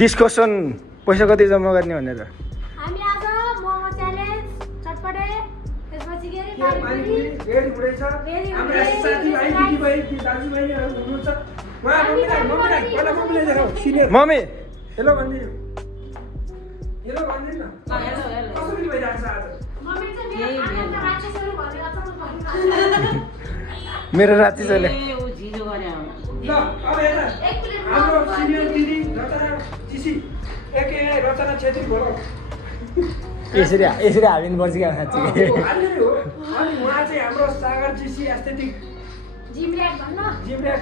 Discussion पैसा कति जम्मा गर्ने भनेर हामी आज मोमो च्यालेन्ज चटपटे त्यसपछि के रे पानीपुरी भेरी हुँदैछ हाम्रो साथीभाइ दिदीभाइ दाजुभाइहरू हुनुहुन्छ उहाँ मम्मीलाई देखाऊ सिनियर मम्मी हेलो भनिदिनु हेलो भनिदिनु न हेलो कसरी भइरहेको छ आज मम्मी चाहिँ मेरो आनन्द राक्षसहरू भनेर अचम्म भनिरहेको मेरो राति चले ल अब हेर हाम्रो सिनियर दिदी रचना जीसी एके रचना छेत्री बोलाऊ यसरी हालिनुपर्छ क्या साँच्ची हाल्ने हो अनि उहाँ चाहिँ हाम्रो सागर जीसी एस्थेटिक जिमल्याक भन्न जिमल्याक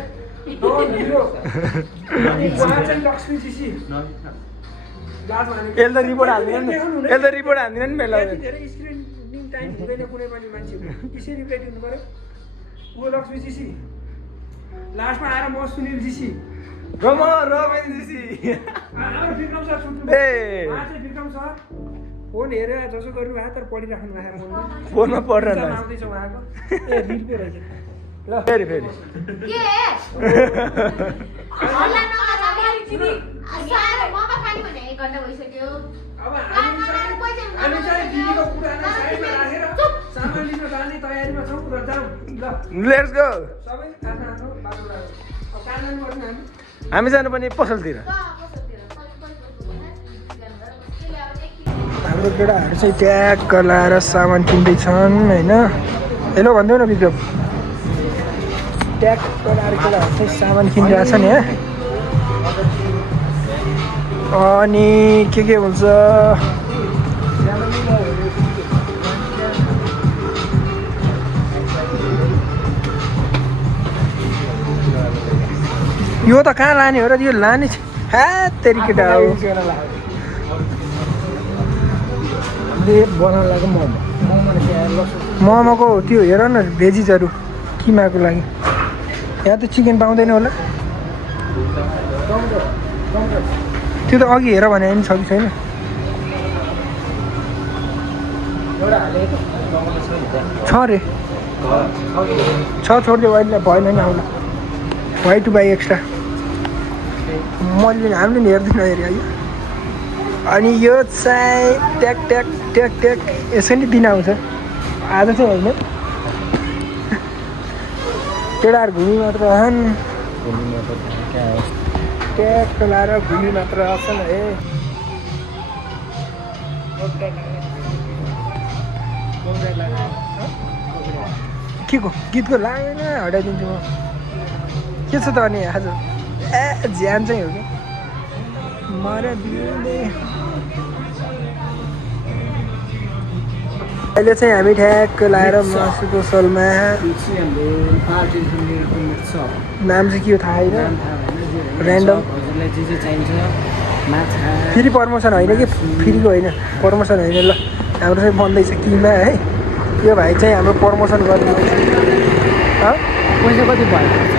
नन हिरो अनि उहाँ चाहिँ लक्ष्मी जीसी लाज मानेको यसले त रिपोर्ट हाल्दिन नि यसले रिपोर्ट हाल्दिन नि बेला यति धेरै स्क्रिनिङ टाइम हुँदैन कुनै पनि मान्छेको यसरी प्लेट हुनु पर्यो ऊ लक्ष्मी जीसी लास्टमा आएर म सुनिल जीसी रमेश जीसी हाम्रो विक्रम सर छुट्नु ए उहाँ चाहिँ विक्रम सर फोन हेरेर जसो गर्नुभयो तर पढिराख्नु भएको फोनमा पढ्न आउँदैछ उहाँको ए रिल पो रहेछ ल फेरि के हल्ला नगर मारी चिनी सारो ममा खानी भने 1 घण्टा भइसक्यो अब हामी चाहिँ दिदीको कुरालाई साइडमा राखेर सामान लिन जाने तयारीमा छौँ र जाउँ ल लेट्स गो सबै आफ्नो बाटो लाग्यो अब कानुन गर्नु हामी जानुपर्ने पसलतिर हाम्रो केटाहरू चाहिँ ट्याग लाएर सामान किन्दैछन् होइन हेलो भन्दै न विक्रम ट्याग लाएर केटाहरू चाहिँ सामान किनिरहेछन् यहाँ अनि के हुन्छ यो त कहाँ लाने हो र यो लाने तेरि केटा हो बनाउनु लाग्यो मोमोको त्यो हेर न भेजिजहरू किमाको लागि यहाँ त चिकन पाउँदैन होला त्यो त अघि हेर भने नि छ कि छैन छ रे छ छोडिदियो अहिले भएन नि आउला वाइ टु बाई एक्स्ट्रा मैले हामीले नि हेर्दैन हेरेँ है अनि यो चाहिँ ट्याक ट्याक ट्याक ट्याक यसरी दिन आउँछ आज चाहिँ होइन केटाहरू घुमी मात्र रहन् ट्याक लाएर घुमी मात्र आउँछन् है के को गीतको लागेन हटाइदिन्छु म के छ त अनि आज ज्यान चाहिँ हो कि अहिले चाहिँ हामी ठ्याक्क लाएर मासुको सलमा नाम चाहिँ के हो थाहा छैन ऱ्यान्डम फेरि प्रमोसन होइन कि फ्रीको होइन प्रमोसन होइन ल हाम्रो चाहिँ बन्दैछ किमा है यो भाइ चाहिँ हाम्रो प्रमोसन गर्ने पैसा कति भयो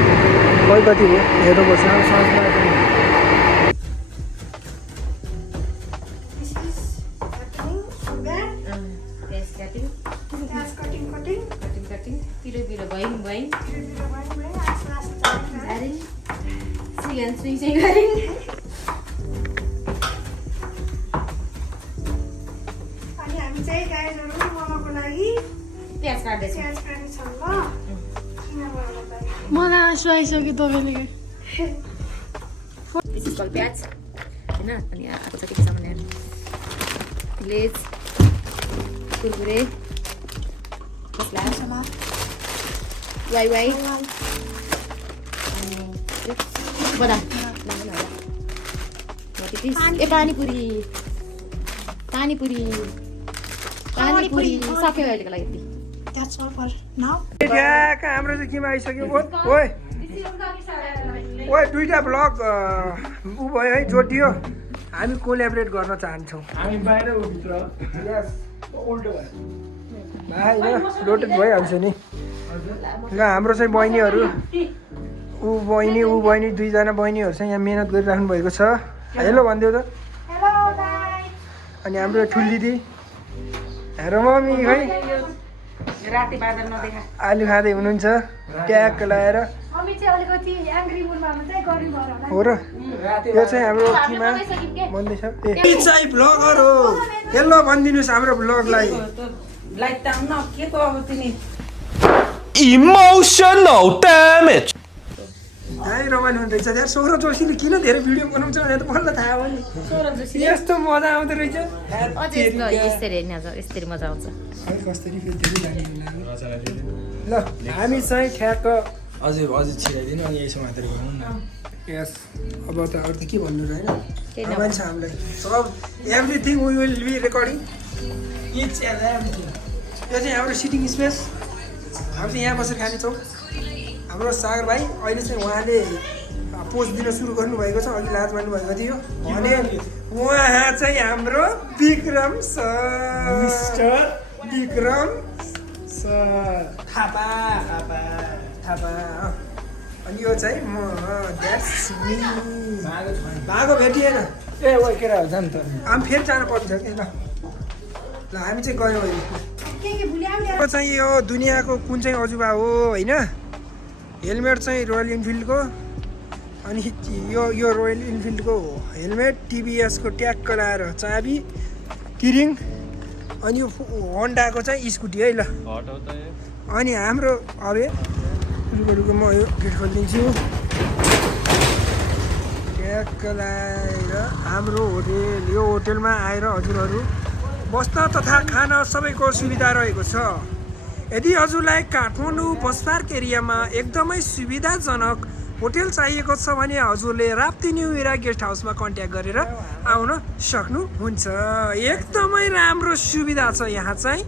खै कति हो हेर्नुपर्छ अनि हामी चाहिँ गाईहरू मोमोको लागि प्याज काट्दैछौँ मलाई आँसु आइसक्यो तपाईँले प्याज होइन अनि आएको छ के सामान यहाँ लेज कुरकुरे मसला वाइ वाइ अनि बदाम ए पानीपुरी पानीपुरी पानीपुरी सक्यो अहिलेको लागि हाम्रो चाहिँ केमा आइसक्यो ओए ओए दुईवटा ब्लग ऊ भयो है जोडियो हामी कोल्याबरेट गर्न चाहन्छौँ हामी बाहिर भित्र होइन रोटेट भइहाल्छ नि ल हाम्रो चाहिँ बहिनीहरू ऊ बहिनी दुईजना बहिनीहरू चाहिँ यहाँ मिहिनेत गरिराख्नु भएको छ हेलो भनिदेऊ त अनि हाम्रो ठुली दिदी हेर मम्मी खै राति बादल नदेखा आलु खाँदै हुनुहुन्छ ट्याक लाएर मम्मी चाहिँ अलिकति एङ्ग्री मुडमा चाहिँ गर्नु भयो होला हो र यो चाहिँ हाम्रो किमा भन्दैछ ए चाहिँ भ्लगर हो हेलो भनिदिनुहोस् हाम्रो भ्लगलाई लाइट तान्न के को अब तिमी Emotional damage. है रमाइलो हुँदैछ यार सौरभ जोशीले किन धेरै भिडियो बनाउँछ भने त मलाई थाहा भयो नि यस्तो मजा आउँदो रहेछ यसरी मजा आउँछ कसरी फेरि धेरै लाग्यो ल हामी चाहिँ ठ्याक्क अझै छिराइदिनु अनि यसो मात्र गरौँ न यस अब त अरू त के भन्नु र होइन रमाइलो छ हामीलाई सब everything we will be recording each and everything यो चाहिँ हाम्रो सिटिङ स्पेस हामी चाहिँ यहाँ बसेर खानेछौँ हाम्रो सागर भाइ अहिले चाहिँ उहाँले पोस्ट दिन सुरु गर्नुभएको छ अघि लाज मान्नुभएको थियो भने उहाँ चाहिँ हाम्रो Vikram sir mister Vikram sir Thapa Thapa Thapa अनि यो चाहिँ म द्याट्स मी भागो भेटिएन ए ओ केटा जान त हामी फेरि जानु पर्छ कि ल हामी चाहिँ गयौँ अहिले के भुल्याउ यो चाहिँ यो दुनियाँको कुन चाहिँ अजुबा हो होइन हेलमेट चाहिँ रोयल इनफिल्डको अनि यो रोयल इनफिल्डको हेलमेट टिभीएसको ट्याक्क लाएर चाबी किरिङ अनि यो होन्डाको चाहिँ स्कुटी है ल अनि हाम्रो अबे रुको म यो गेट खोलिदिन्छु ट्याक्क लाएर हाम्रो होटेल यो होटेलमा आएर हजुरहरू बस्न तथा खान सबैको सुविधा रहेको छ यदि हजुरलाई काठमाडौँ बस पार्क एरियामा एकदमै सुविधाजनक होटेल चाहिएको छ भने हजुरले राप्ती न्यू इरा गेस्ट हाउसमा कन्ट्याक्ट गरेर आउन सक्नुहुन्छ एकदमै राम्रो सुविधा छ यहाँ चाहिँ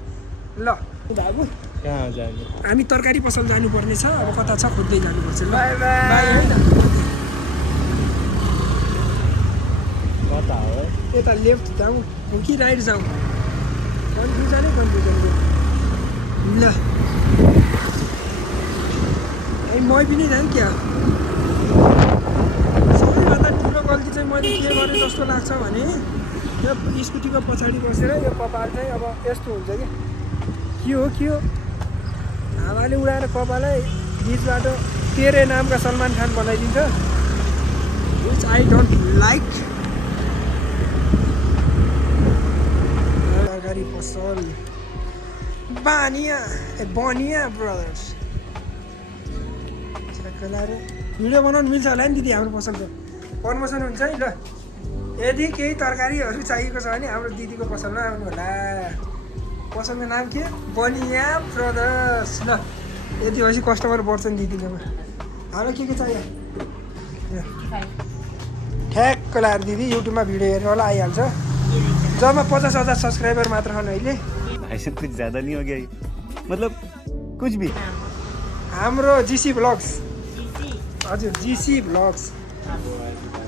ल बाबु कहाँ जाने हामी तरकारी पसल जानुपर्ने छ अब कता छ खोज्दै जानुपर्छ ल बाई बाई बाई कता हो यता लेफ्ट जाउँ कि राइट जाउँ कन्फ्युजनै कन्फ्युजन ल मै पनि जाउँ क्या सबैभन्दा ठुलो गल्ती चाहिँ मैले के गरेँ जस्तो लाग्छ भने यो स्कुटीको पछाडि बसेर यो कपाल चाहिँ अब यस्तो हुन्छ कि के हो हावाले उडाएर कपालै बिचबाट तेरे नामका सलमान खान बनाइदिन्छ विच आई डोन्ट लाइक तरकारी पसल बनिया ब्रदर्स भिडियो बनाउनु मिल्छ होला नि दिदी हाम्रो पसलको प्रमोसन हुन्छ है ल यदि केही तरकारीहरू चाहिएको छ भने हाम्रो दिदीको पसलमा आउनु होला पसलको नाम के बनिया ब्रदर्स ल यति भएपछि कस्टमर बढ्छ नि दिदीकोमा हाम्रो के चाहियो ठ्याक्क लाएर दिदी युट्युबमा भिडियो हेर्नु होला आइहाल्छ जम्मा 50,000 सब्सक्राइबर मात्र छन् अहिले ऐसे कुछ ज्यादा नहीं हो गया ये? मतलब कुछ भी हाम्रो जीसी ब्लग्स हजुर जीसी ब्लग्स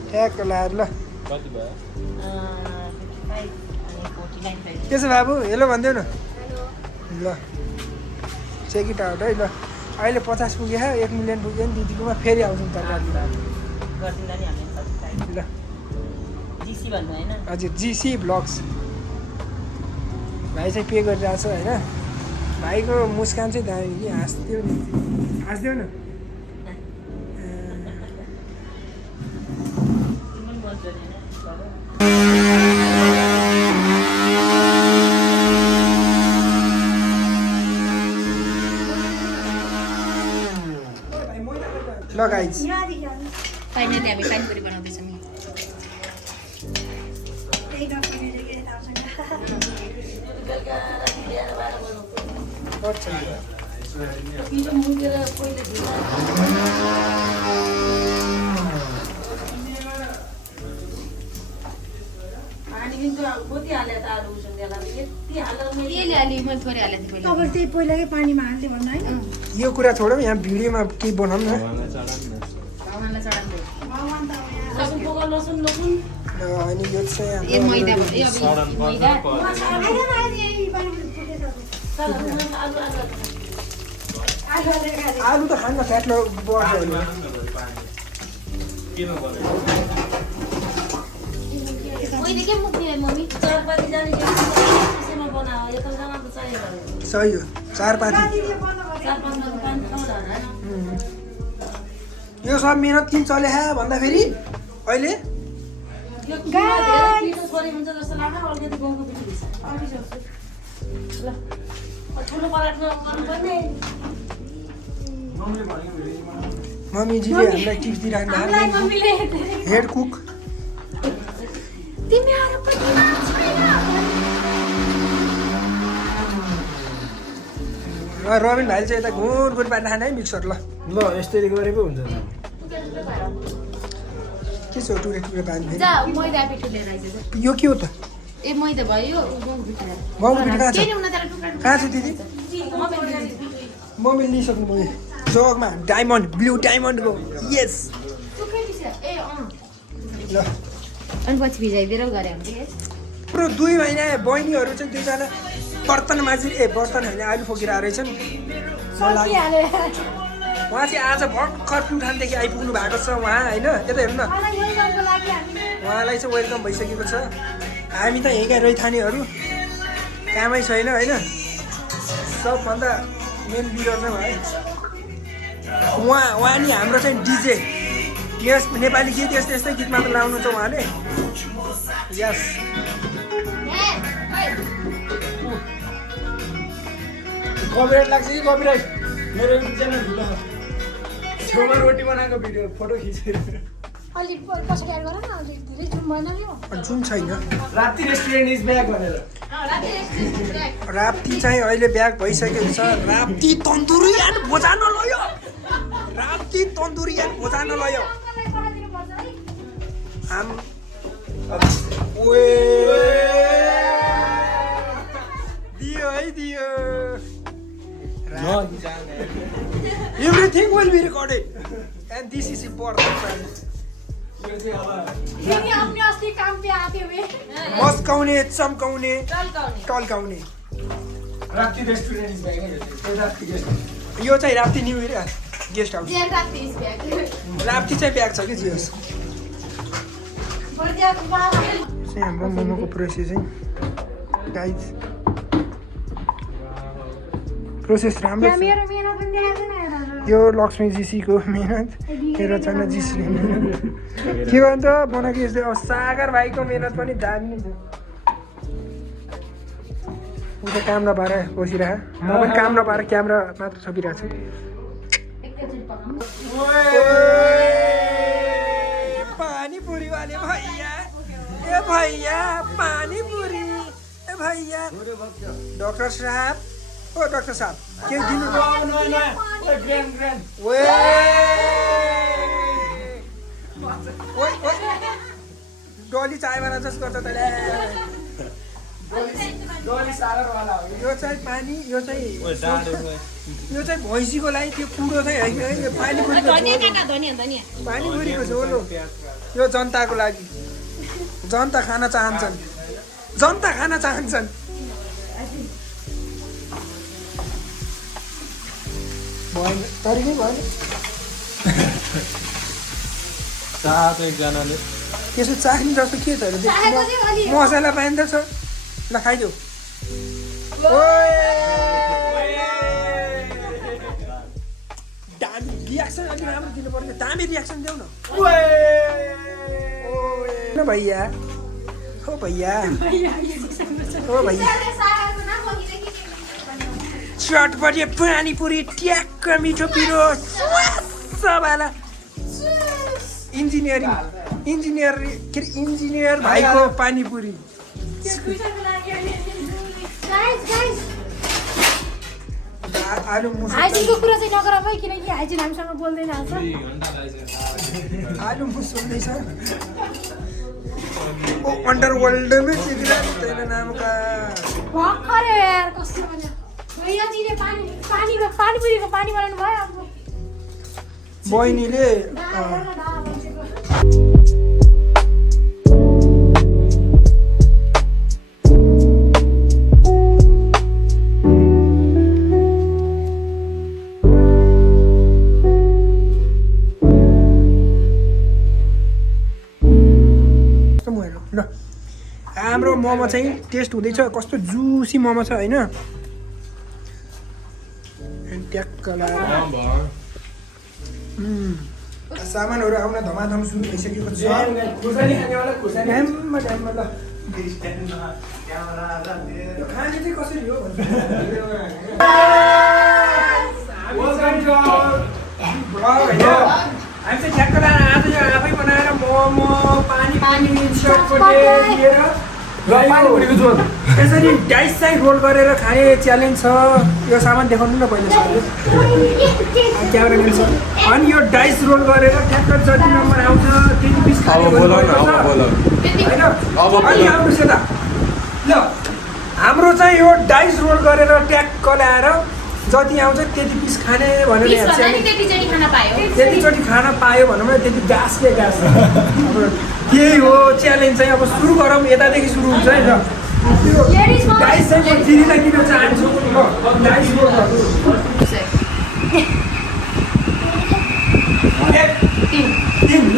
ठ्याक्क लाएर ल कति भयो के छ बाबु हेलो भनिदेऊ न ल चेक इट आउट है ल अहिले 50 पुग्यो 1 मिलियन पुग्यो नि दिदीकोमा फेरि आउँछौँ तरकारी ल हजुर जीसी ब्लग्स भाइ चाहिँ पे गरिरहेको छ होइन भाइको मुस्कान चाहिँ दामी कि हाँस्देऊ न ल गाइज फाइनली हामी पानीपुरी बनाउँदैछौँ अब त्यही पहिलाकै पानीमा हाल्थ्यो भन्नु होइन यो कुरा छोडौँ यहाँ भिडियोमा केही बनाऊँ न अनि यो चाहिँ आलु त खान्न फ्याट्लो बढ्छ सही हो 4 पाथी यो सब मेहनत किन चले भन्दाखेरि अहिले मम्मीजीले हामीलाई टिप्स दिइराख्नु हेड कुक रबिन भाइले चाहिँ यता घुर घुर पारेर खाने है मिक्सर ल यस्तरी गरे पो हुन्छ के छ टुरे टुरे पानी जा मैदा पिठो लिएर आइज यो के हो त ए मैदा भयो गहुँको पिठो गहुँको पिठो कहाँ छ केही हुन तर टुक्रा कहाँ छ दिदी मम्मीले लिइसक्नु भयो जगमा डायमन्ड ब्लू डायमन्डको यस ए अँ ल अनि पछि भिजाइदिएर गरे हुन्छ पुरो 2 महिना बहिनीहरू चाहिँ दुईजना बर्तन माझी बर्तन होइन आलु फोकिरहेको रहेछन् उहाँ चाहिँ आज भर्खर प्युठानदेखि आइपुग्नु भएको छ उहाँ होइन यता हेर्नु न उहाँलाई चाहिँ वेलकम भइसकेको छ हामी त यहीँका रैथानेहरू कामै छैन होइन सबभन्दा मेन लिडर नै भयो उहाँ नि हाम्रो चाहिँ डिजे यस नेपाली गीत यस्तै यस्तै गीत मात्र लाउनुहुन्छ उहाँले यस कपिराइट लाग्छ कि कपिराइट मेरो युट्युब च्यानल खुला छेउमा रोटी बनाएको भिडियो फोटो खिचेर अलिक पैसा क्यार गर न अलिक धेरै जुम भएन यो जुन छैन राप्ती रेस्टुरेन्ट इज ब्याक भनेर राप्ती चाहिँ अहिले ब्याग भइसकेको छ राप्ती तन्दुरी एन्ड भोजानालय राप्ती तन्दुरी एन्ड भोजानालय हाम दियो है दियो Everything will be recorded and this is important. फेरि आफ्नो असली काम पे आथे वे मस्काउने चम्काउने टल्काउने Rapti restaurant is back Rapti guest यो चाहिँ Rapti new year guest house जेल राख्दै इस ब्याग राप्ती चाहिँ ब्याग छ कि जियोस् बढिया बाबा चाहिँ हाम्रो मोमोको प्रोसेस चाहिँ गाइज प्रोसेस राम्रो छ मेरो मेहनत पनि देखाएको छैन यो लक्ष्मी जीसीको मेहनत यो रचना जीसीले मेहनत के भन्छ बनाएको यस्तै अब सागर भाइको मेहनत पनि दामी नै छ ऊ त काम नपाएर बसिरह म पनि काम नपाएर क्यामेरा मात्र छोपिरहेको छु पानीपुरी वाले भैया ए भैया पानीपुरी ए भैया डॉक्टर साहब ओ डॉक्टर साहब के दिनु ओए ओए डोली चायवाला जस्तो गर्छ तैँले यो चाहिँ पानी यो चाहिँ भैँसीको लागि त्यो कुरो चाहिँ होइन यो पानीपुरीको झोल हो यो जनताको लागि जनता खान चाहन्छन् भएन तरिकै भएन एकजनाले त्यसो चाख्ने जस्तो के छ मसला पाइन्छ छ ल खाइदेऊ दामी रियाक्सन अलिक राम्रो दिनु पर्यो दामी रियाक्सन देऊ न भैया हो भैया चटपटे पानीपुरी ट्याक्क मिठो पिरो स्वासवाला इन्जिनियर भाइको पानीपुरी आलु मुसु हाइजिनको कुरा चाहिँ नगर भाइ किनकि हाइजिन हामीसँग बोल्दैन आज आलु मुसु हुँदैछ ओ अन्डरवर्ल्डमै सिक्रेट तेरो नाम का भर्खर यार कस्तो भन्यो भैयाजीले पानीपुरीको पानी बनाउनु भयो अब बहिनीले ल हाम्रो मोमो चाहिँ टेस्ट हुँदैछ कस्तो जुसी मोमो छ होइन ट्याक्क लगाएर सामानहरू आउन धमाधम सुरु भइसकेको छ खुर्सानी खानेवाला खुर्सानी ड्याममा ड्याममा ल यो खाने चाहिँ कसरी हो वेलकम टु हामी चाहिँ ठ्याक्क लगाएर आज यो आफै बनाएर मोमो पानी चटपटे लिएर यसरी डाइस चाहिँ रोल गरेर खाने च्यालेन्ज छ यो सामान देखाउनु न पहिले क्यामेरा मिल्छ अनि यो डाइस रोल गरेर ठ्याक्क जति नम्बर आउँछ त्यति पिस खाने होइन अनि आउनुहोस् यता ल हाम्रो चाहिँ यो डाइस रोल गरेर ट्याक्क ल्याएर जति आउँछ त्यति पिस खाने भनेर त्यतिचोटि खान पायो भनौँ न त्यति गाँसले गाँस अब त्यही हो च्यालेन्ज चाहिँ अब सुरु गरौँ यतादेखि सुरु हुन्छ है त डाइस चाहिँ म तिनीलाई दिन चाहन्छु ल डाइस रोल तिन ल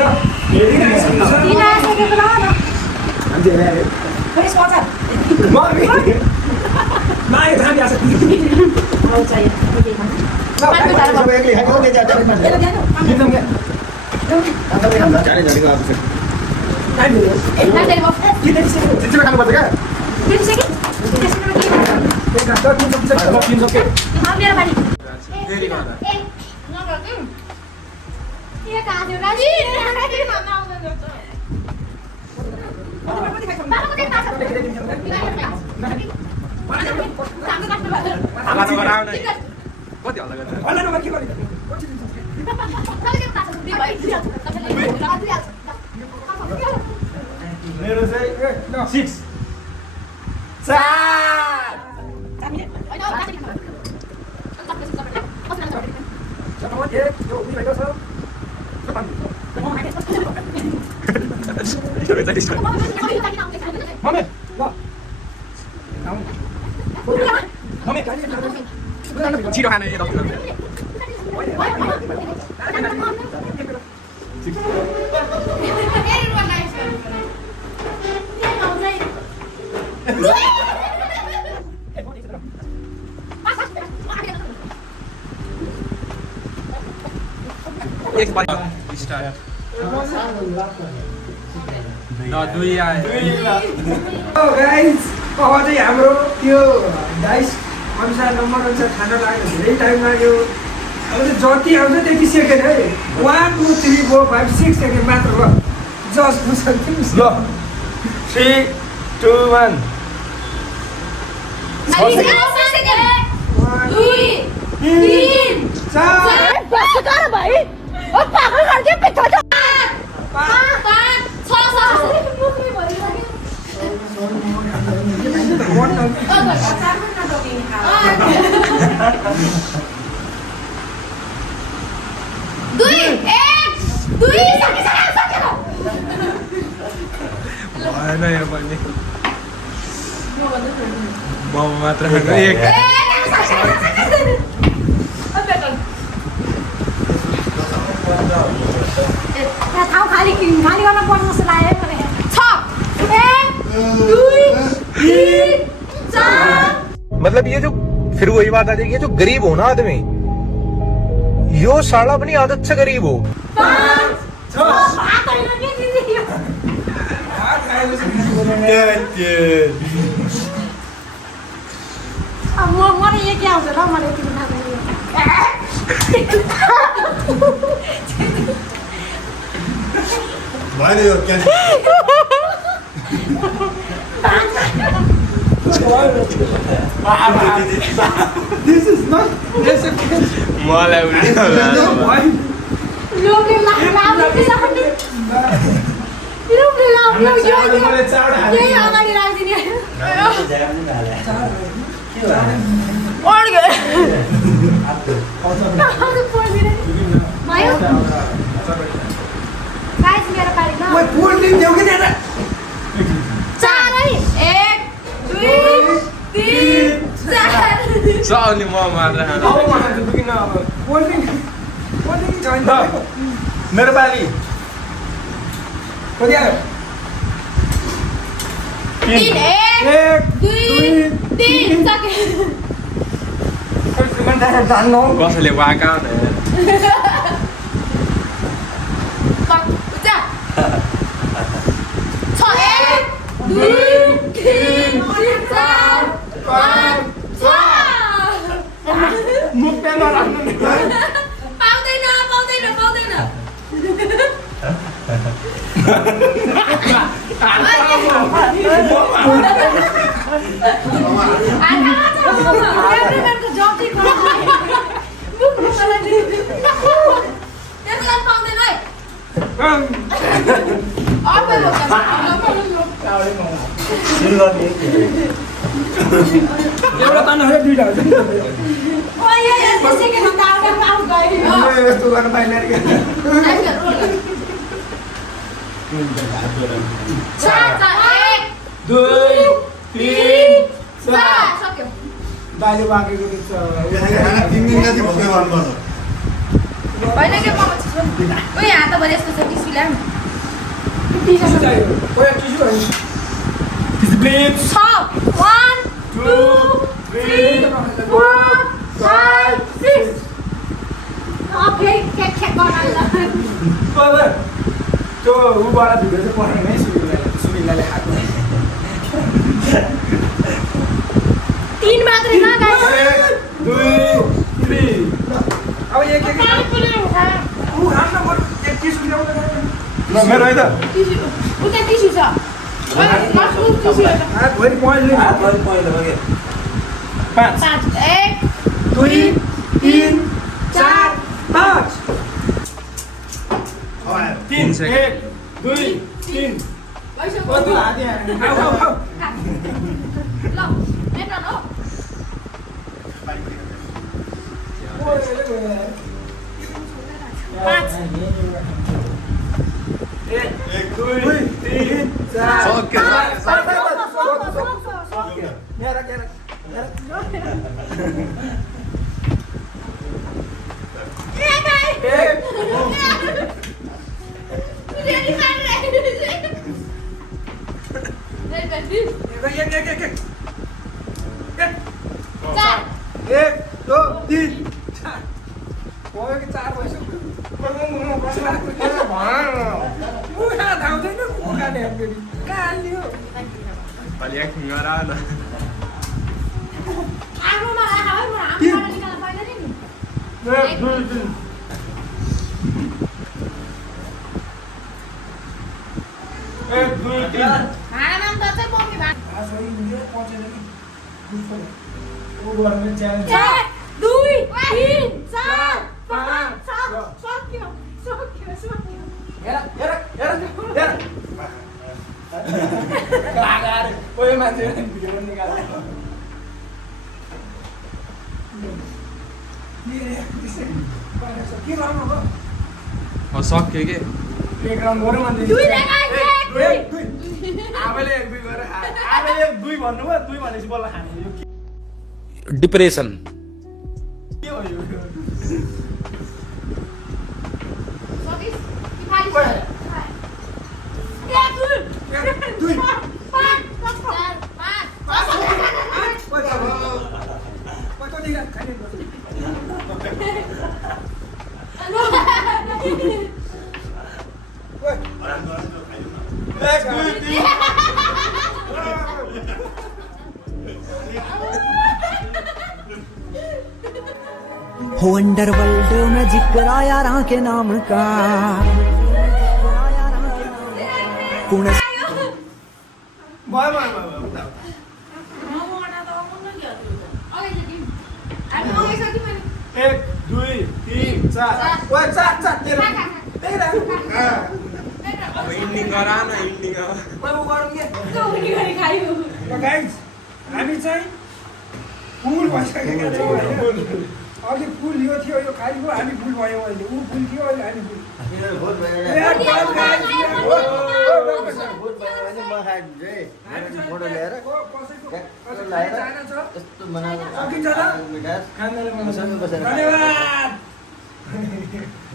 मेरो चाहिँ 6 छिटो खाने गाइस अब चाहिँ हाम्रो त्यो डाइस अनुसार नम्बर अनुसार खान लाग्यो धेरै टाइम लाग्यो अब चाहिँ जति आउँछ त्यति सेकेन्ड है 1 2 3 4 5 6 सेकेन्ड मात्र हो जस्ट बुझ्नु ल 3 2 1 मात्र खाली गर्न पर्ने जस्तो लाग्यो 6 1 2 3 4 मतलब ये जो फिर वही बात आ जाएगी ये जो गरीब हो ना आदमी यो साला अपनी आदत से गरीब हो 5 6 मलाई एक आउँछ ल मलाई यति भएन यो This is not अगाडि राखिदिने मेरो पारी ल कोल्ड ड्रिंक देऊ कि त्यहाँ 4 है 1 2 3 4 साउनी म मात्र कोल्ड ड्रिंक छैन मेरो पाली कति आयो 3 1 2 3 सके त्यहाँ जान्नु कसैले वाका मुख पेमा राख्नु एउटा तान्नु है दुईटा हुन्छ नि यस्तो गर्न पाइने दुई तिन दाइले बाँकेको देख्छ टिसु चाहियो ओए टिसु है टिसु प्लिज 1 2 3 4 5 6 त्यो उबाट भिडियो चाहिँ पठाउने है सुनिलले खाएको 3 मात्रै न गाइस 1 2 3 अब एक ऊ खान्न पर्छ एक टिसु ल्याउनु ल मेरो है त टिसु छ भोलि पहिले 5 1 2 3 4 5 3 1 2 3 कति हाते आऊ सक्यो के एक राउन्ड गरौँ अनि आफैले एक दुई गरेर आफैले एक दुई भन्नुभयो दुई भनेपछि बल्ल खाने यो डिप्रेसन के हो यो हो अंडरवर्ल्ड में जिक्र यारां के नाम का कौन एक दुई तिन चार इन्डिङ गरा न इन्डिङ हामी चाहिँ फुल भइसकेका छौँ अघि फुल यो थियो यो खाली भयो हामी फुल भयौँ अहिले ऊ फुल थियो अहिले हामी फुल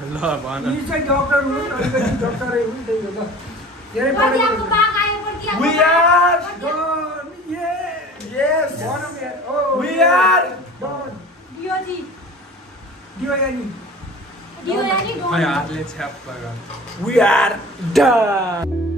ल भन यी चाहिँ डक्टर हुन् अलिकति डक्टरै हुन् त्यही हो त धेरै पढेको We are done. yes One of them. Oh, we are done. Beauty. डिओ यानी डिओ यानी खै हातले छ्याप गरेर we are done